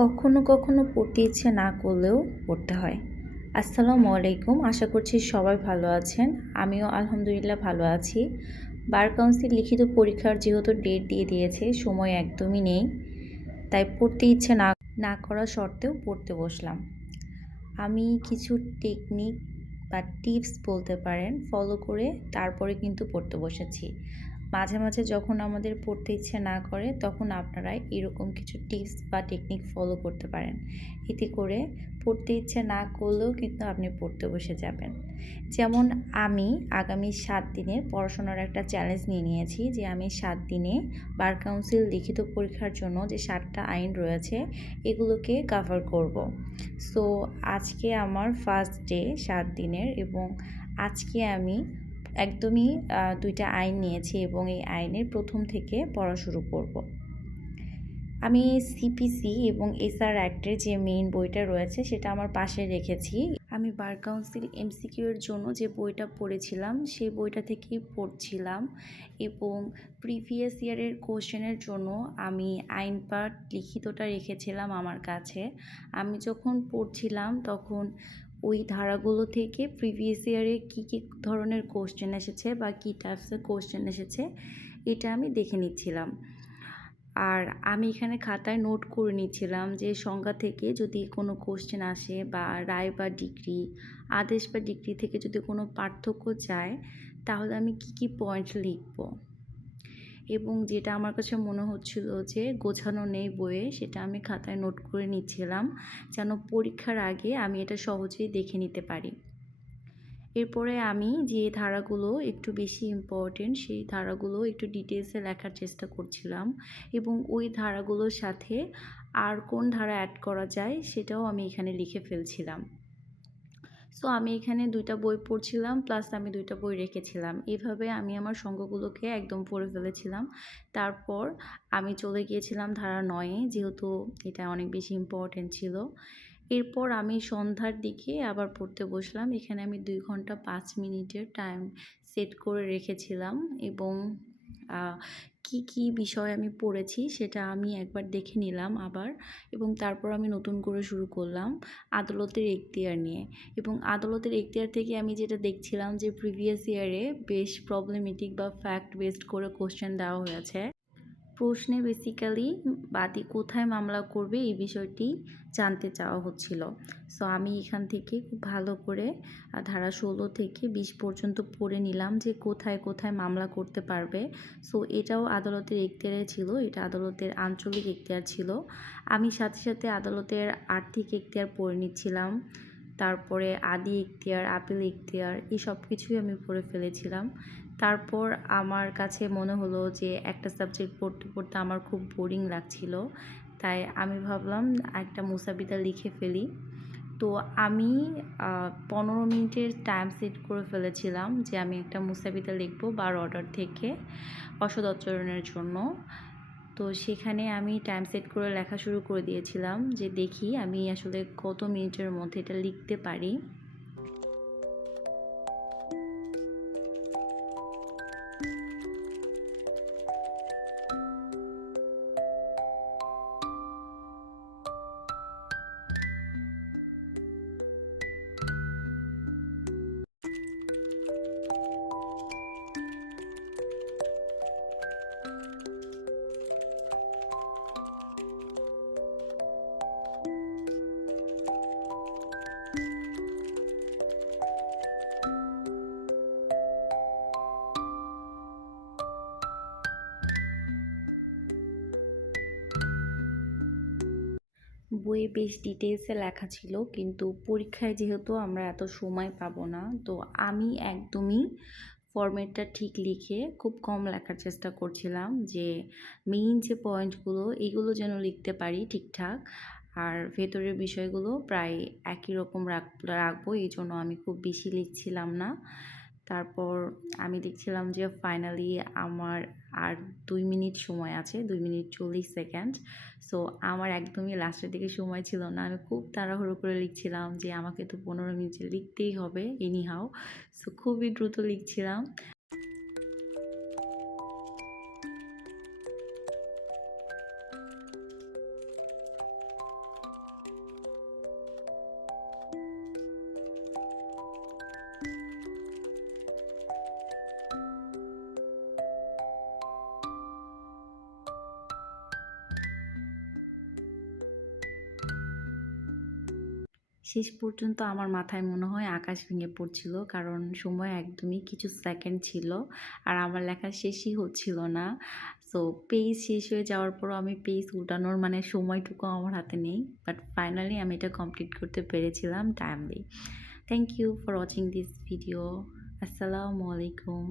কখনো কখনো পড়তে ইচ্ছে না করলেও পড়তে হয়। আসসালামু আলাইকুম, আশা করছি সবাই ভালো আছেন। আমিও আলহামদুলিল্লাহ ভালো আছি। বার কাউন্সিল লিখিত পরীক্ষার যেহেতু ডেট দিয়ে দিয়েছে, সময় একদমই নেই, তাই পড়তে ইচ্ছে না না করা সত্ত্বেও পড়তে বসলাম। আমি কিছু টেকনিক বা টিপস বলতে পারেন ফলো করে তারপরে কিন্তু পড়তে বসেছি। মাঝে মাঝে যখন আমাদের পড়তে ইচ্ছে না করে তখন আপনারা এরকম কিছু টিপস বা টেকনিক ফলো করতে পারেন। এতে করে পড়তে ইচ্ছে না করলেও কিন্তু আপনি পড়তে বসে যাবেন। যেমন আমি আগামী ৭ দিনের পড়াশোনার একটা চ্যালেঞ্জ নিয়ে নিয়েছি যে আমি ৭ দিনে বার কাউন্সিল লিখিত পরীক্ষার জন্য যে ৭টা আইন রয়েছে এগুলোকে কভার করব। সো আজকে আমার ফার্স্ট ডে ৭ দিনের এবং আজকে আমি একদমই ২টা আইন নিয়েছি এবং এই আইনের প্রথম থেকে পড়া শুরু করব। আমি সিপিসি এবং এসআর অ্যাক্টের যে মেইন বইটা রয়েছে সেটা আমার পাশে রেখেছি। আমি বার কাউন্সিল এমসিকিউ এর জন্য যে বইটা পড়েছিলাম সেই বইটা থেকেই পড়ছিলাম এবং প্রিভিয়াস ইয়ারের কোশ্চেনের জন্য আমি আইন পাঠ লিখিতটা রেখেছিলাম আমার কাছে। আমি যখন পড়ছিলাম তখন ওই ধারাগুলো থেকে প্রিভিয়াস ইয়ারে কী কী ধরনের কোশ্চেন এসেছে বা কী টাইপসের কোশ্চেন এসেছে এটা আমি দেখে নিচ্ছিলাম। আর আমি এখানে খাতায় নোট করে নিচ্ছিলাম যে সংজ্ঞা থেকে যদি কোনো কোশ্চেন আসে বা রায় বা ডিক্রি, আদেশ বা ডিক্রি থেকে যদি কোনো পার্থক্য চায় তাহলে আমি কি কি পয়েন্ট লিখব এবং যেটা আমার কাছে মনে হচ্ছিল যে গোছানো নেই বইয়ে সেটা আমি খাতায় নোট করে নিচ্ছিলাম যেন পরীক্ষার আগে আমি এটা সহজেই দেখে নিতে পারি। এরপরে আমি যে ধারাগুলো একটু বেশি ইম্পর্টেন্ট সেই ধারাগুলো একটু ডিটেলসে লেখার চেষ্টা করছিলাম এবং ওই ধারাগুলোর সাথে আর কোন ধারা অ্যাড করা যায় সেটাও আমি এখানে লিখে ফেলছিলাম। সো আমি এখানে ২টা বই পড়ছিলাম প্লাস আমি ২টা বই রেখেছিলাম। এভাবে আমি আমার সংখ্যাগুলোকে একদম পড়ে ফেলেছিলাম। তারপর আমি চলে গিয়েছিলাম ধারা ৯-এ যেহেতু এটা অনেক বেশি ইম্পর্টেন্ট ছিল। এরপর আমি সন্ধ্যার দিকে আবার পড়তে বসলাম। এখানে আমি ২ ঘন্টা ৫ মিনিটের টাইম সেট করে রেখেছিলাম এবং কি কি বিষয় আমি পড়েছি সেটা আমি একবার দেখে নিলাম আবার এবং তারপর আমি নতুন করে শুরু করলাম আদালতের এখতিয়ার নিয়ে। এবং আদালতের এখতিয়ার থেকে আমি যেটা দেখছিলাম যে প্রিভিয়াস ইয়ারে বেশ প্রবলেমেটিক বা ফ্যাক্ট বেসড করে কোশ্চেন দেওয়া হয়েছে। প্রশ্নে বেসিক্যালি বাদী কোথায় মামলা করবে এই বিষয়টি জানতে চাওয়া হচ্ছিল। সো আমি এখান থেকে খুব ভালো করে ধারা ১৬ থেকে ২০ পর্যন্ত পড়ে নিলাম যে কোথায় কোথায় মামলা করতে পারবে। সো এটাও আদালতের এখতিয়ারে ছিল, এটা আদালতের আঞ্চলিক এখতিয়ার ছিল। আমি সাথে সাথে আদালতের আর্থিক এখতিয়ার পড়ে নিচ্ছিলাম, তারপরে আদি এখতিয়ার, আপিল এখতিয়ার এই সব কিছুই আমি পড়ে ফেলেছিলাম। তারপর আমার কাছে মনে হলো যে একটা সাবজেক্ট পড়তে পড়তে আমার খুব বোরিং লাগছিল, তাই আমি ভাবলাম একটা মুসাবিদা লিখে ফেলি। তো আমি ১৫ মিনিটের টাইম সেট করে ফেলেছিলাম যে আমি একটা মুসাবিদা লিখব বার অর্ডার থেকে অসৎ আচরণের জন্য। তো সেখানে আমি টাইম সেট করে লেখা শুরু করে দিয়েছিলাম যে দেখি আমি আসলে কত মিনিটের মধ্যে এটা লিখতে পারি। বইয়ে বেশ ডিটেলসে লেখা ছিল কিন্তু পরীক্ষায় যেহেতু আমরা এত সময় পাবো না, তো আমি একদমই ফরম্যাটটা ঠিক লিখে খুব কম লেখার চেষ্টা করছিলাম যে মেইন যে পয়েন্টগুলো এইগুলো যেন লিখতে পারি ঠিকঠাক, আর ভেতরের বিষয়গুলো প্রায় একই রকম রাখবো, এই জন্য আমি খুব বেশি লিখছিলাম না। তারপর আমি দেখছিলাম যে ফাইনালি আমার আর ২ মিনিট সময় আছে, ২ মিনিট ৪০ সেকেন্ড। সো আমার একদমই লাস্টের দিকে সময় ছিল না, আমি খুব তাড়াহুড়ো করে লিখছিলাম যে আমাকে তো ১৫ মিনিটে লিখতেই হবে এনিহাউ। সো খুবই দ্রুত লিখছিলাম। শেষ পর্যন্ত আমার মাথায় মনে হয় আকাশ ভেঙে পড়ছিল, কারণ সময় একদমই কিছু সেকেন্ড ছিল আর আমার লেখা শেষই হচ্ছিল না। সো পেজ শেষ হয়ে যাওয়ার পরও আমি পেজ উল্টানোর মানে সময়টুকু আমার হাতে নেই, বাট ফাইনালি আমি এটা কমপ্লিট করতে পেরেছিলাম timely. Thank you for watching this video. আসসালামু আলাইকুম।